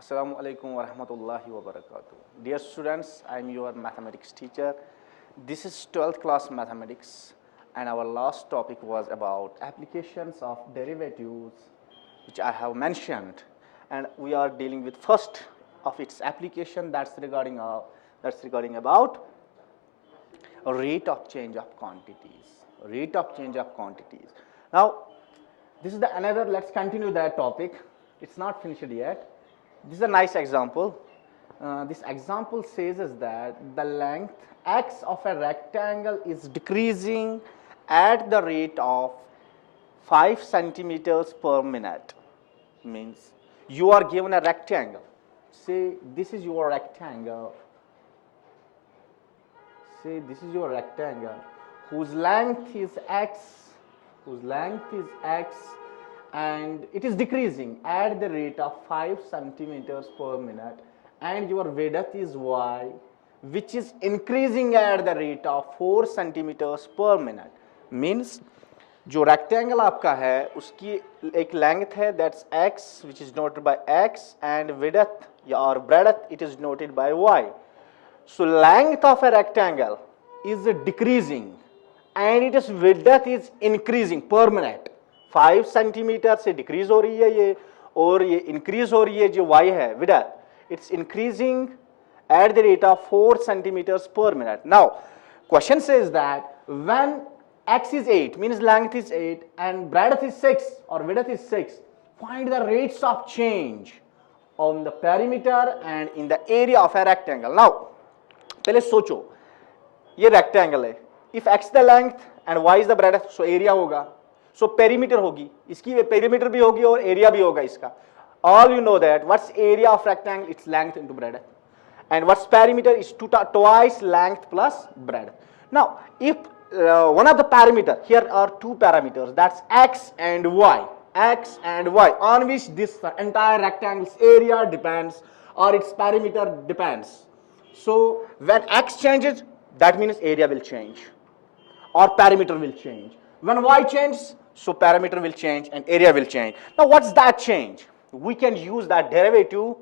Assalamu alaikum wa rahmatullahi wa barakatuh. Dear students, I am your mathematics teacher. This is 12th class mathematics, and our last topic was about applications of derivatives, which I have mentioned, and we are dealing with first of its application that's regarding about a rate of change of quantities. Now, this is the another. Let's continue that topic. It's not finished yet. This is a nice example. This example says is that the length x of a rectangle is decreasing at the rate of 5 centimeters per minute. Means you are given a rectangle. Say this is your rectangle. Whose length is x, and it is decreasing at the rate of 5 centimeters per minute, and your width is y, which is increasing at the rate of 4 centimeters per minute. Means जो rectangle आपका है उसकी एक length है, that's x, which is denoted by x, and width or breadth it is denoted by y. So length of a rectangle is decreasing and its width is increasing per minute. 5 centimetre से decrease हो रही है ये, और ये increase हो रही है जो y है width, it's increasing at the rate of 4 centimeters per minute. Now, question says that when x is 8, means length is 8 and breadth is 6 or width is 6, find the rates of change on the perimeter and in the area of a rectangle. Now, पहले सोचो ये rectangle है, if x the length and y is the breadth, so area होगा, so perimeter होगी, इसकी perimeter भी होगी और area भी होगा इसका. All you know that what's area of rectangle, its length into breadth, and what's perimeter is twice length plus breadth. Now, if one of the parameter, here are two parameters, that's x and y, on which this entire rectangle's area depends or its perimeter depends. So when x changes, that means area will change or perimeter will change. When y changes, so perimeter will change and area will change. Now what's that change? We can use that derivative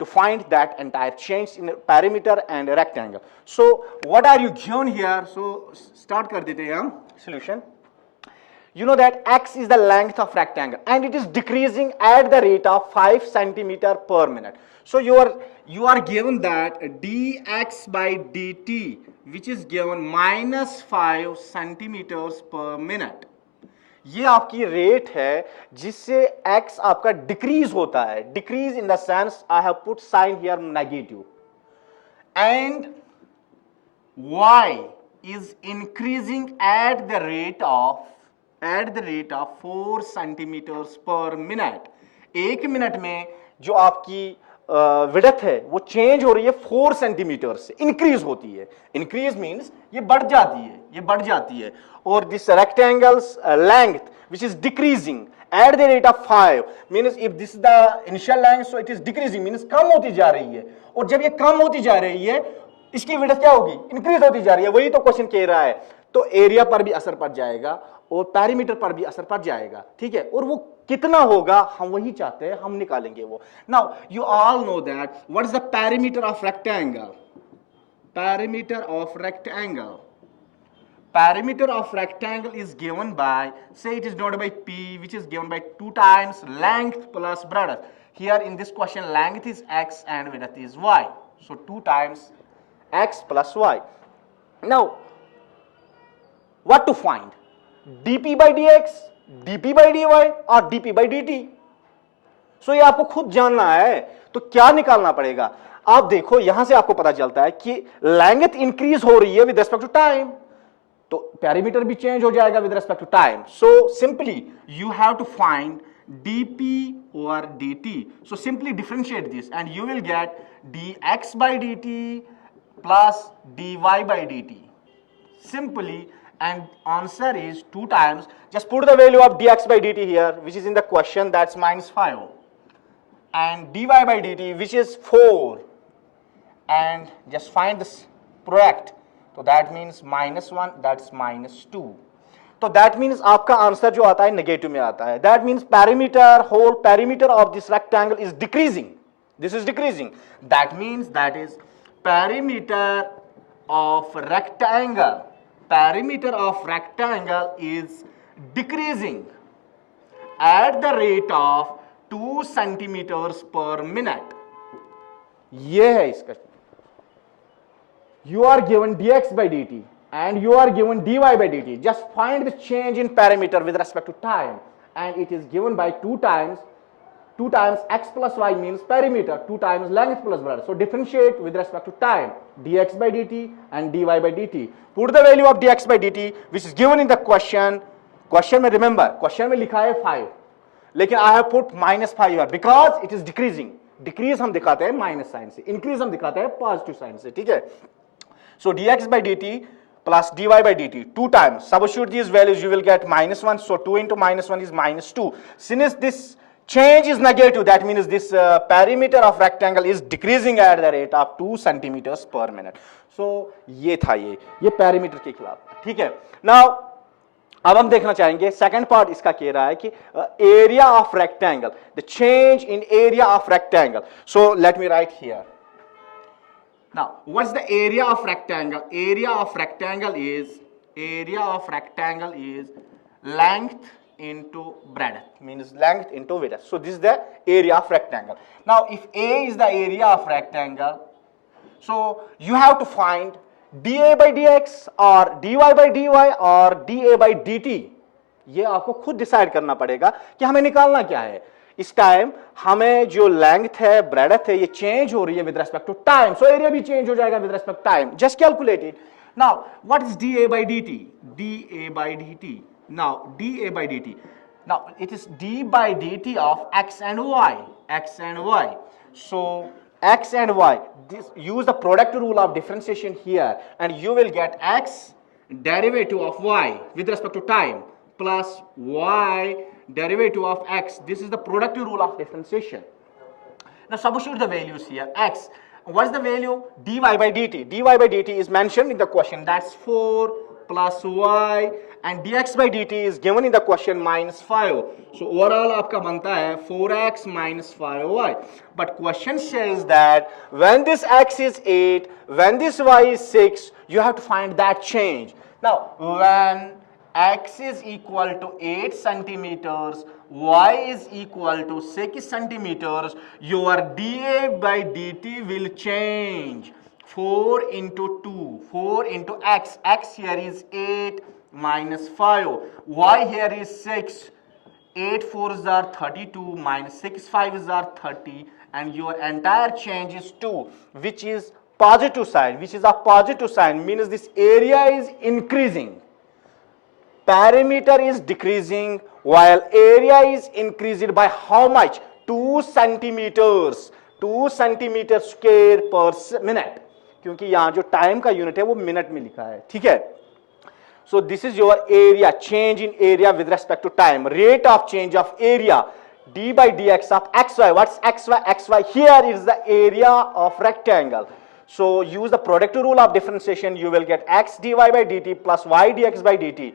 to find that entire change in perimeter and rectangle. So what are you given here? So start kar dete hain hum solution. You know that x is the length of rectangle and it is decreasing at the rate of 5 centimeter per minute. So you are given that dx by dt, which is given minus 5 centimeters per minute. ये आपकी rate है जिससे x आपका decrease होता है, decrease in the sense I have put sign here negative, and y is increasing at the rate of 4 centimeters per minute. एक minute में जो आपकी विड्थ है वो चेंज हो रही है 4 सेंटीमीटर से, इंक्रीज होती है. इंक्रीज मीन्स ये बढ़ जाती है, और this rectangles length which is decreasing at the rate of 5 means if this is the initial length, so it is decreasing means कम होती जा रही है, और जब ये कम होती जा रही है इसकी विड्थ क्या होगी, इंक्रीज होती जा रही है. वही तो क्वेश्चन कह रहा है. तो एरिया पर भी असर पड़ जाएगा और पैरामीटर पर भी असर पड़ जाएगा, ठीक है, और वो कितना होगा हम वही चाहते हैं, हम निकालेंगे वो. Now you all know that what is the parameter of rectangle. Perimeter of rectangle is given by, say it is denoted by p, which is given by 2 times length plus breadth. Here in this question length is x and width is y, so 2 times x plus y. Now what to find, dp by dx, dp by dy or dp by dt? So ये आपको खुद जानना है, तो क्या निकालना पड़ेगा. आप देखो यहां से आपको पता चलता है कि लेंथ इंक्रीज हो रही है विद रेस्पेक्ट टू टाइम, तो पैरामीटर भी चेंज हो जाएगा with respect to time. So simply you have to find dp or dt. So simply differentiate this and you will get dx by dt plus dy by dt. Simply, and answer is 2 times. Just put the value of dx by dt here, which is in the question, that's minus 5, and dy by dt, which is 4, and just find this product. So that means minus 1, that's minus 2. तो that means आपका answer जो आता है negative में आता है. That means perimeter, whole perimeter of this rectangle is decreasing. This is decreasing. That means that is perimeter of rectangle. Perimeter of rectangle is decreasing at the rate of 2 centimeters per minute. ये है इसका. You are given dx by dt and you are given dy by dt. Just find the change in parameter with respect to time, and it is given by 2 times x plus y means perimeter, 2 times length plus breadth. So differentiate with respect to time, dx by dt and dy by dt. Put the value of dx by dt which is given in the question. Question में remember, question में लिखा है 5, लेकिन I have put -5 here because it is decreasing. Decrease हम दिखाते हैं minus sign से, increase हम दिखाते हैं पॉजिटिव साइन से, ठीक है. So dx by dt plus dy by dt 2 times. Substitute these values, you will get -1. So 2 into -1 is -2. Since this change is negative, that means this perimeter of rectangle is decreasing at the rate of 2 centimeters per minute. So ये था ये perimeter के खिलाफ, ठीक है. Now अब हम देखना चाहेंगे सेकंड पार्ट इसका कह रहा है कि area of rectangle, the change in area of rectangle. So let me right here. Now, what's the area of rectangle? Area of rectangle is length into breadth, means length into width. So this is the area of rectangle. Now, if A is the area of rectangle, so you have to find dA by dx or dy by dy or dA by dt. ये आपको खुद decide करना पड़ेगा कि हमें निकालना क्या है. इस टाइम हमें जो लेंथ है, ब्रेडथ है, ये चेंज हो रही है with respect to time, so area भी चेंज हो जाएगा with respect to time. Just calculate it. Now what is dA by dt? dA by dt. Now dA by dt, now it is d by dt of x and y. So x and y, this, use the product rule of differentiation here and you will get x derivative of y with respect to time plus y derivative of x. This is the product rule of differentiation. Now substitute the values here. X, what is the value? dy by dt. dy by dt is mentioned in the question, that's 4 plus y, and dx by dt is given in the question -5. So overall आपका बनता है 4x minus 5y. But question says that when this x is 8, when this y is 6, you have to find that change. Now when x is equal to 8 centimeters, y is equal to 6 centimeters, your dA by dt will change. 4 into 2, 4 into x, x here is 8 minus 5, y here is 6, 8 4s are 32 minus 6 5s are 30, and your entire change is 2, which is positive sign, means this area is increasing. Perimeter is decreasing while area is increased by how much? 2 centimeters, 2 centimeter square per minute, क्योंकि यहाँ जो time का unit है वो minute में लिखा है, ठीक है. So this is your area, change in area with respect to time, rate of change of area, d by dx of xy. What's xy? Xy here is the area of rectangle. So use the product rule of differentiation, you will get x dy by dt plus y dx by dt.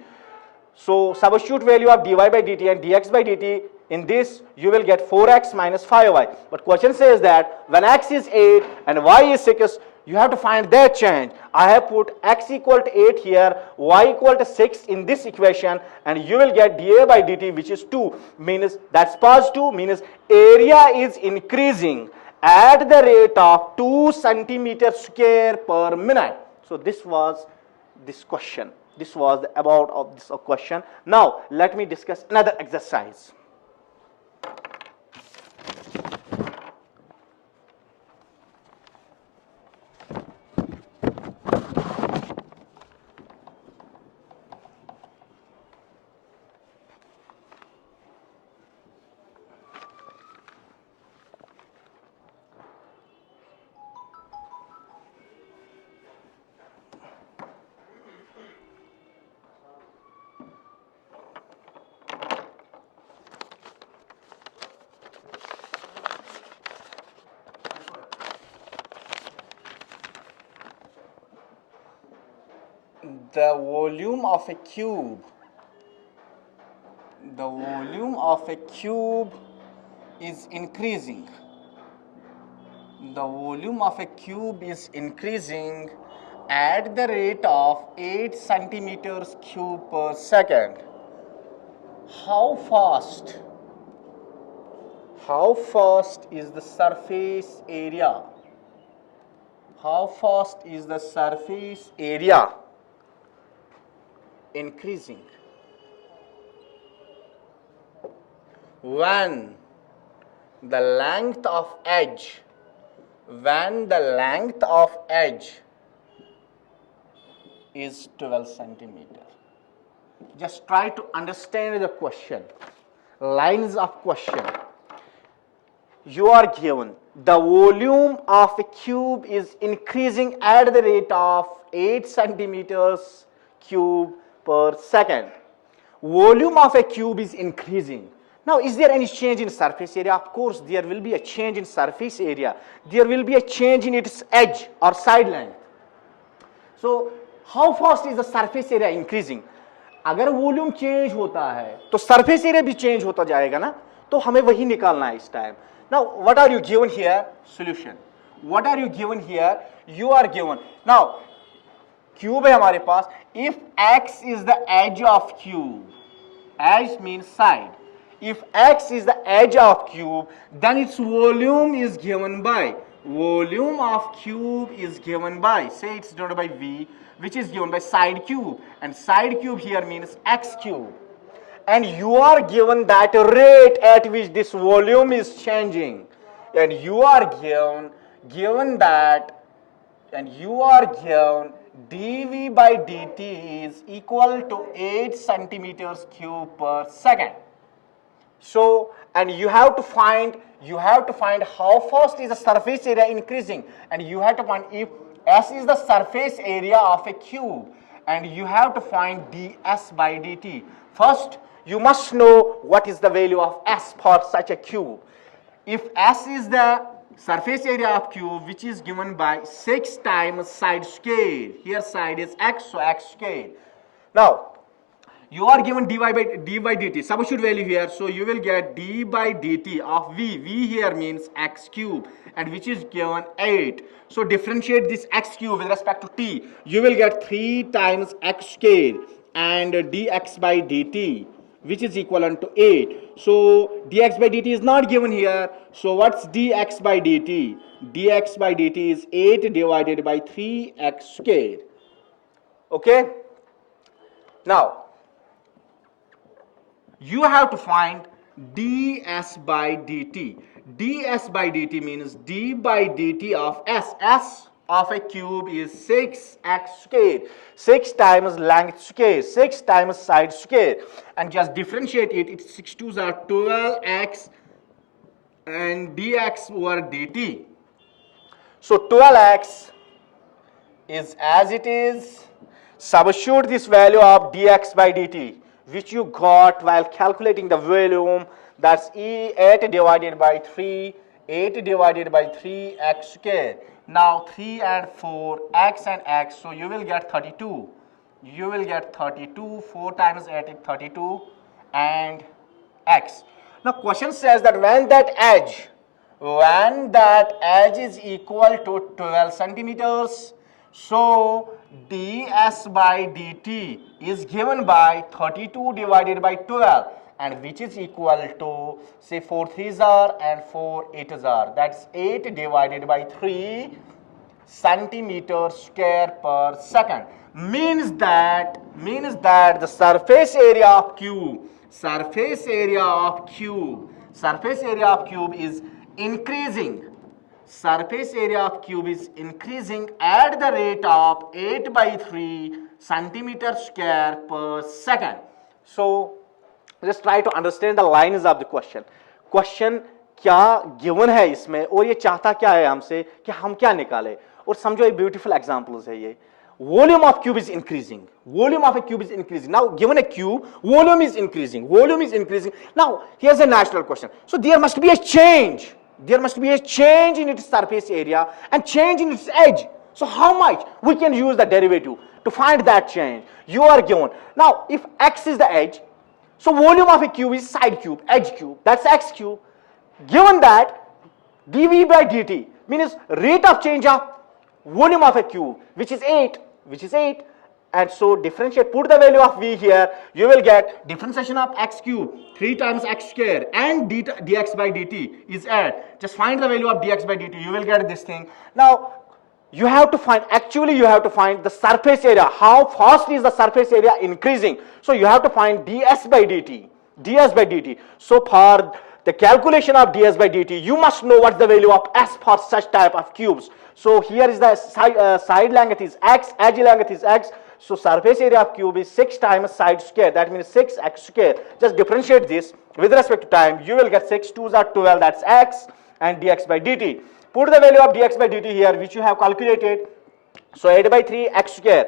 So substitute value of dy by dt and dx by dt. In this you will get 4x minus 5y. But question says that when x is 8 and y is 6, you have to find that change. I have put x equal to 8 here, y equal to 6 in this equation, and you will get dA by dt which is 2, means that's positive, means area is increasing at the rate of 2 centimeters square per minute. So this was this question. This was the about of this question. Now let me discuss another exercise. The volume of a cube, is increasing The volume of a cube is increasing at the rate of 8 centimeters cube per second. How fast? How fast is the surface area? How fast is the surface area increasing? When the length of edge is 12 centimeter. Just try to understand the question, lines of question. You are given the volume of a cube is increasing at the rate of 8 centimeters cube per second. Volume of a cube is increasing. Now, is there any change in surface area? Of course, there will be a change in surface area. There will be a change in its edge or side length. So, how fast is the surface area increasing? अगर volume change होता है तो surface area भी change होता जाएगा ना, तो हमें वही निकालना है इस time. Now, what are you given here? Solution. What are you given here? You are given. Now, cube है हमारे पास. If x is the edge of cube, edge means side. If x is the edge of cube, then its volume is given by, volume of cube is given by, say it's denoted by v, which is given by side cube, and side cube here means x cube. And you are given that rate at which this volume is changing, and you are given that, and you are given dv by dt is equal to 8 centimeters cube per second. So, and you have to find how fast is the surface area increasing, and you have to find if S is the surface area of a cube, and you have to find ds by dt. First, you must know what is the value of S for such a cube. If S is the surface area of cube, which is given by 6 times side square, here side is x, so x square. Now, you are given d by dt, substitute value here, so you will get d by dt of v here means x cube, and which is given 8. So differentiate this x cube with respect to t, you will get 3 times x square and dx by dt, which is equivalent to 8. So dx by dt is not given here, so what's dx by dt? Dx by dt is 8 divided by 3x square. Okay? Now, you have to find ds by dt. ds by dt means d by dt of s. S of a cube is 6x square. 6 times length square, 6 times side square. And just differentiate it. Its 6 2s are 12x and dx over dt. So 12x is as it is. Substitute this value of dx by dt, which you got while calculating the volume, that's 8 divided by 3, 8 divided by 3x square. Now 3 and 4, x and x, so you will get 32. You will get 32, 4 times 8 is 32, and x. Now question says that when that edge is equal to 12 centimeters, so ds by dt is given by 32 divided by 12, and which is equal to, say 4 3s are and 4 8s are, that's 8 divided by 3 centimeters square per second. Means that the surface area of cube is increasing. Surface area of cube is increasing at the rate of 8 by 3 centimeter square per second. So, just try to understand the lines of the question. Question क्या given है इसमें, और ये चाहता क्या है हमसे कि हम क्या निकालें, और समझो ये beautiful examples है ये. Volume of cube is increasing. Volume of a cube is increasing. Now, given a cube, volume is increasing. Volume is increasing. Now, here's a natural question. So, there must be a change. There must be a change in its surface area and change in its edge. So how much? We can use the derivative to find that change. You are given. Now, if x is the edge, so volume of a cube is side cube, edge cube. That's x cube. Given that dv by dt, means rate of change of volume of a cube, which is 8, and so differentiate, put the value of v here, you will get differentiation of x cube 3 times x square and dx by dt is add, just find the value of dx by dt, you will get this thing. Now you have to find, actually you have to find the surface area, how fast is the surface area increasing, so you have to find ds by dt. So for the calculation of ds by dt, you must know what the value of s for such type of cubes. So here is the side length is x, edge length is x, so surface area of cube is 6 times side square, that means 6x square. Just differentiate this with respect to time, you will get 6 2s are 12, that's x, and dx by dt. Put the value of dx by dt here, which you have calculated, so 8 by 3 x square,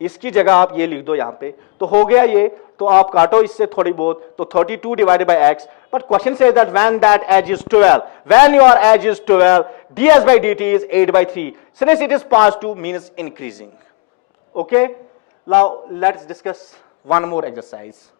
इसकी जगह आप ये लिख दो यहाँ पे, तो हो गया ये, तो आप काटो इससे थोड़ी बहुत, तो 32 divided by x, but question says that when that edge is 12, when your edge is 12, ds by dt is 8 by 3, since it is positive means increasing. Okay, now let's discuss one more exercise.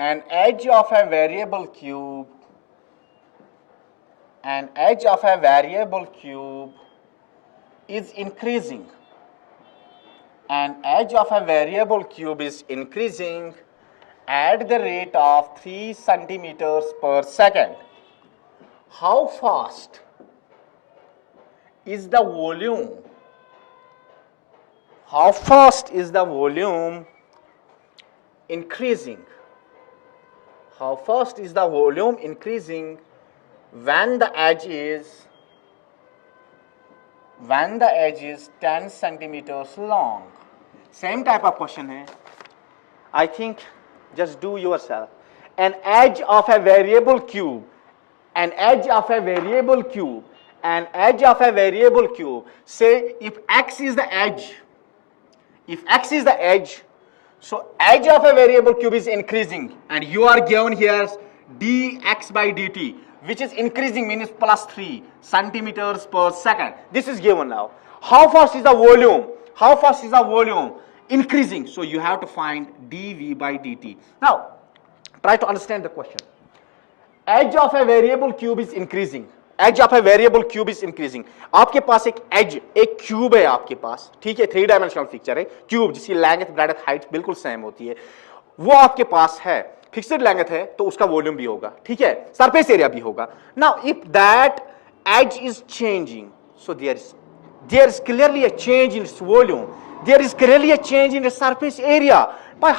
An edge of a variable cube, is increasing. An edge of a variable cube is increasing at the rate of 3 centimeters per second. How fast is the volume? How fast is the volume increasing? How fast is the volume increasing when the edge is 10 centimeters long? Same type of question hai. I think just do yourself. An edge of a variable cube, say if x is the edge, so edge of a variable cube is increasing, and you are given here dx by dt, which is increasing means plus 3 centimeters per second. This is given now. How fast is the volume? Increasing. So you have to find dv by dt. Now try to understand the question. Edge of a variable cube is increasing. आपके पास एक cube है आपके पास, ठीक है, 3 dimensional picture है, cube जिसकी length breadth height बिल्कुल same होती है, वो आपके पास है, फिक्स्ड लेंथ है, तो उसका वॉल्यूम भी होगा, ठीक है, सरफेस एरिया भी होगा. Now if that edge is changing, so there is clearly a change in its volume, there is clearly a change in the surface area. By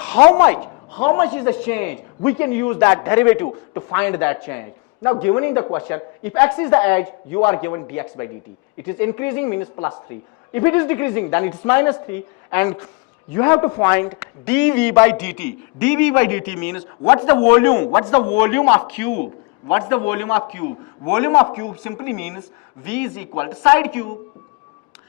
how much is the change? We can use that derivative to find that change. Now given in the question, if x is the edge, you are given dx by dt. It is increasing means plus 3. If it is decreasing, then it is minus 3. And you have to find dv by dt. dv by dt means what's the volume? What's the volume of cube? Volume of cube simply means v is equal to side cube.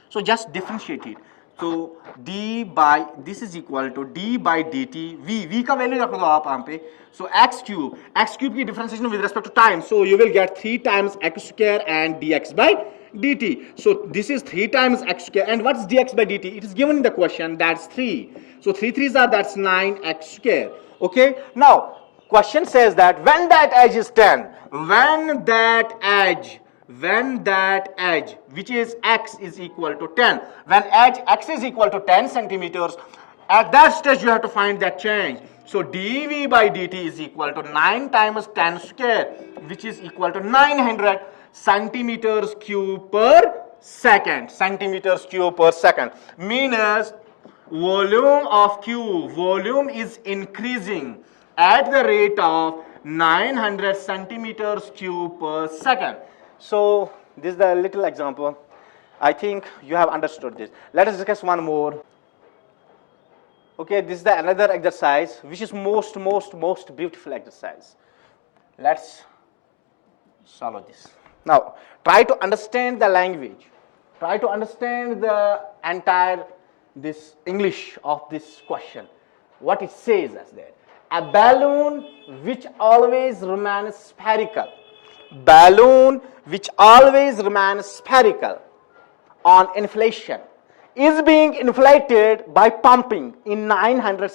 So just differentiate it. So this is equal to d by dt. v का value रख दो आप यहाँ पे. So x cube की differentiation with respect to time. So you will get 3 times x square and dx by dt. So this is 3 times x square, and what's dx by dt? It is given in the question, that's 3. So 3 3s are, that's 9x square. Okay. Now question says that when that edge is 10, when that edge which is x is equal to 10, when edge x is equal to 10 centimeters, at that stage you have to find that change. So dv by dt is equal to 9 times 10 square, which is equal to 900 centimeters cube per second. Means volume of cube, volume is increasing at the rate of 900 centimeters cube per second. So this is the little example. I think you have understood this. Let us discuss one more. Okay, this is the another exercise which is most beautiful exercise. Let's solve this. Now, try to understand the language. Try to understand the entire this English of this question. What it says as that. A balloon which always remains spherical. Balloon which always remains spherical on inflation is being inflated by pumping in 900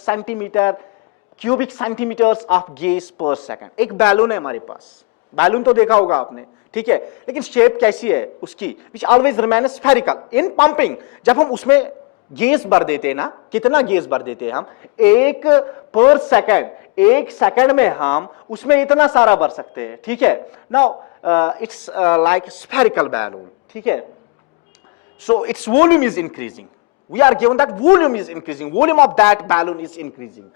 cubic centimeters of gas per second. एक balloon है हमारे पास, balloon तो देखा होगा आपने, ठीक है, लेकिन शेप कैसी है उसकी, which always remains spherical in pumping. जब हम उसमें गैस भर देते हैं ना, कितना गैस भर देते हैं हम, एक पर सेकंड, एक सेकंड में हम उसमें इतना सारा भर सकते हैं, ठीक है. Now it's like spherical balloon, ठीक है. So its volume is increasing. We are given that volume is increasing. Volume of that balloon is increasing.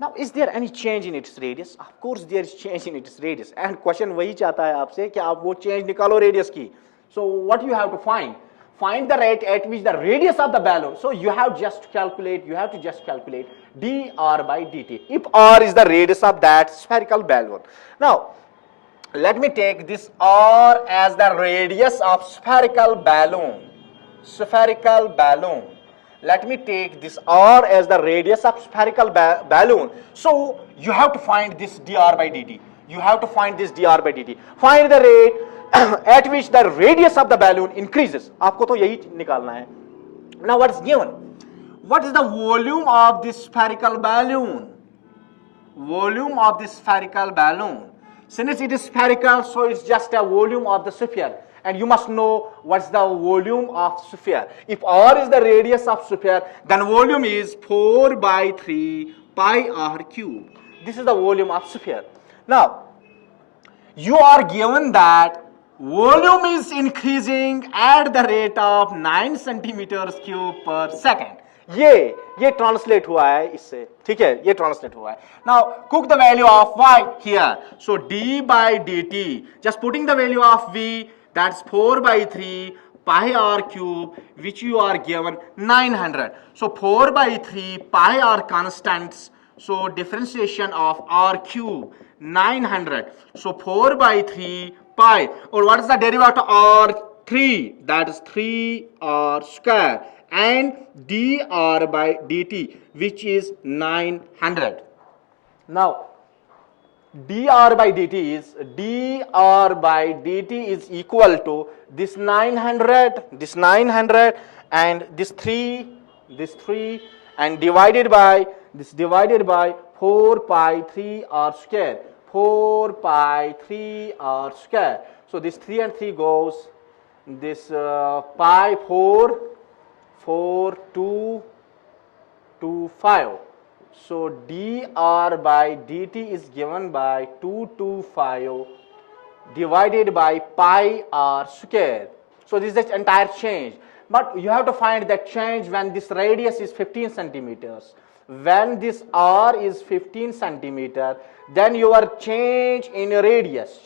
Now, is there any change in its radius? Of course, there is change in its radius. And question वही चाहता है आपसे कि आप वो change निकालो radius की. So what you have to find? Find the rate at which the radius of the balloon. So you have to just calculate dr by dt. If r is the radius of that spherical balloon. Now, let me take this r as the radius of spherical balloon. Spherical balloon. Let me take this r as the radius of spherical balloon. So you have to find this dr by dt. You have to find this dr by dt. Find the rate at which the radius of the balloon increases. आपको तो यही निकालना है. Now what is given? What is the volume of this spherical balloon? Volume of this spherical balloon. Since it is spherical, so it's just a volume of the sphere. And you must know what's the volume of sphere. If r is the radius of sphere, then volume is 4 by 3 pi r cube. This is the volume of sphere. Now, you are given that volume is increasing at the rate of 9 centimeters cube per second. ये translate हुआ है इससे, ठीक है, ये translate हुआ है. Now cook the value of y here. So d by dt, just putting the value of v, that's 4 by 3 pi r cube, which you are given 900. So 4 by 3 pi r constants. So differentiation of r cube 900. So 4 by 3 pi. Or what is the derivative of r3? That is 3r square. And dr by dt, which is 900. Now dr by dt is equal to this 900 and this 3 and divided by 4 pi 3 r square, 4 pi 3 r square. So this 3 and 3 goes, this pi 4 2 5. So dr by dt is given by 225 divided by pi r square. So this is the entire change. But you have to find that change when this radius is 15 centimeters. When this r is 15 centimeter, then your change in radius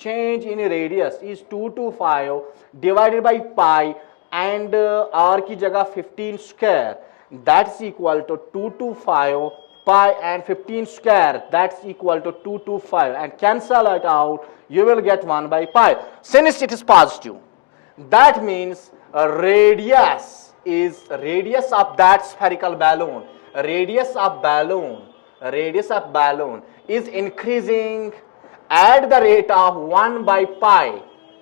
is 225 divided by pi and r की जगह 15 square, that's equal to 225 pi and 15 square, that's equal to 225, and cancel it out, you will get 1 by pi. Since it is positive, that means radius of that spherical balloon, radius of balloon is increasing at the rate of 1 by pi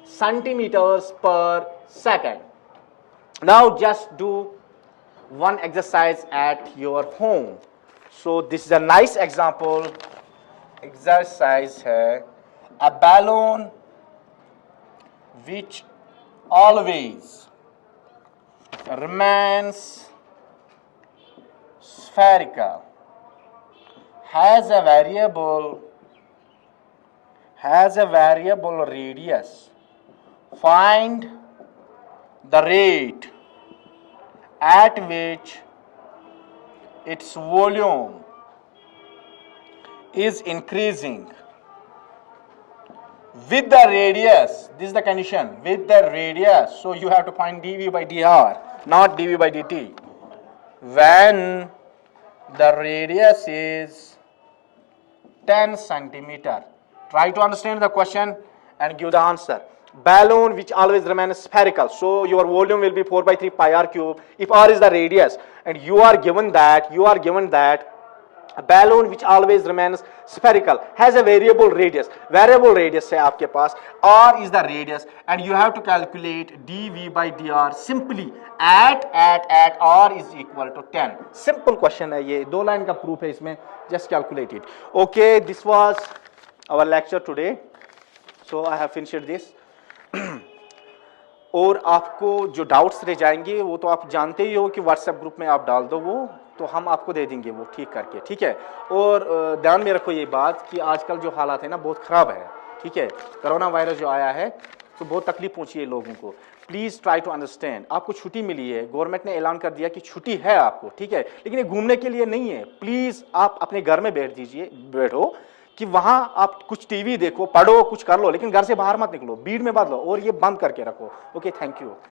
centimeters per second. Now just do one exercise at your home. So this is a nice example. Exercise है, a balloon which always remains spherical has a variable radius. Find the rate at which its volume is increasing with the radius. This is the condition, with the radius. So you have to find dv by dr, not dv by dt. When the radius is 10 centimeter. Try to understand the question and give the answer. Balloon which always remains spherical, so your volume will be 4 by 3 pi r cube. If r is the radius and you are given that a balloon which always remains spherical has a variable radius है आपके पास, r is the radius and you have to calculate dv by dr simply at r is equal to 10. Simple question है ये, 2 line का proof है इसमें, just calculate it. Okay, this was our lecture today, so I have finished this. और आपको जो doubts रह जाएंगे वो तो आप जानते ही हो कि व्हाट्सएप ग्रुप में आप डाल दो, वो तो हम आपको दे देंगे वो ठीक करके, ठीक है. और ध्यान में रखो ये बात कि आजकल जो हालात है ना बहुत ख़राब है, ठीक है. कोरोना वायरस जो आया है तो बहुत तकलीफ पहुंची है लोगों को. Please try to understand. आपको छुट्टी मिली है, गवर्नमेंट ने ऐलान कर दिया कि छुट्टी है आपको, ठीक है, लेकिन ये घूमने के लिए नहीं है. प्लीज़ आप अपने घर में बैठो कि वहां आप कुछ टीवी देखो, पढ़ो, कुछ कर लो, लेकिन घर से बाहर मत निकलो, भीड़ में मत लो, और ये बंद करके रखो. Okay, thank you.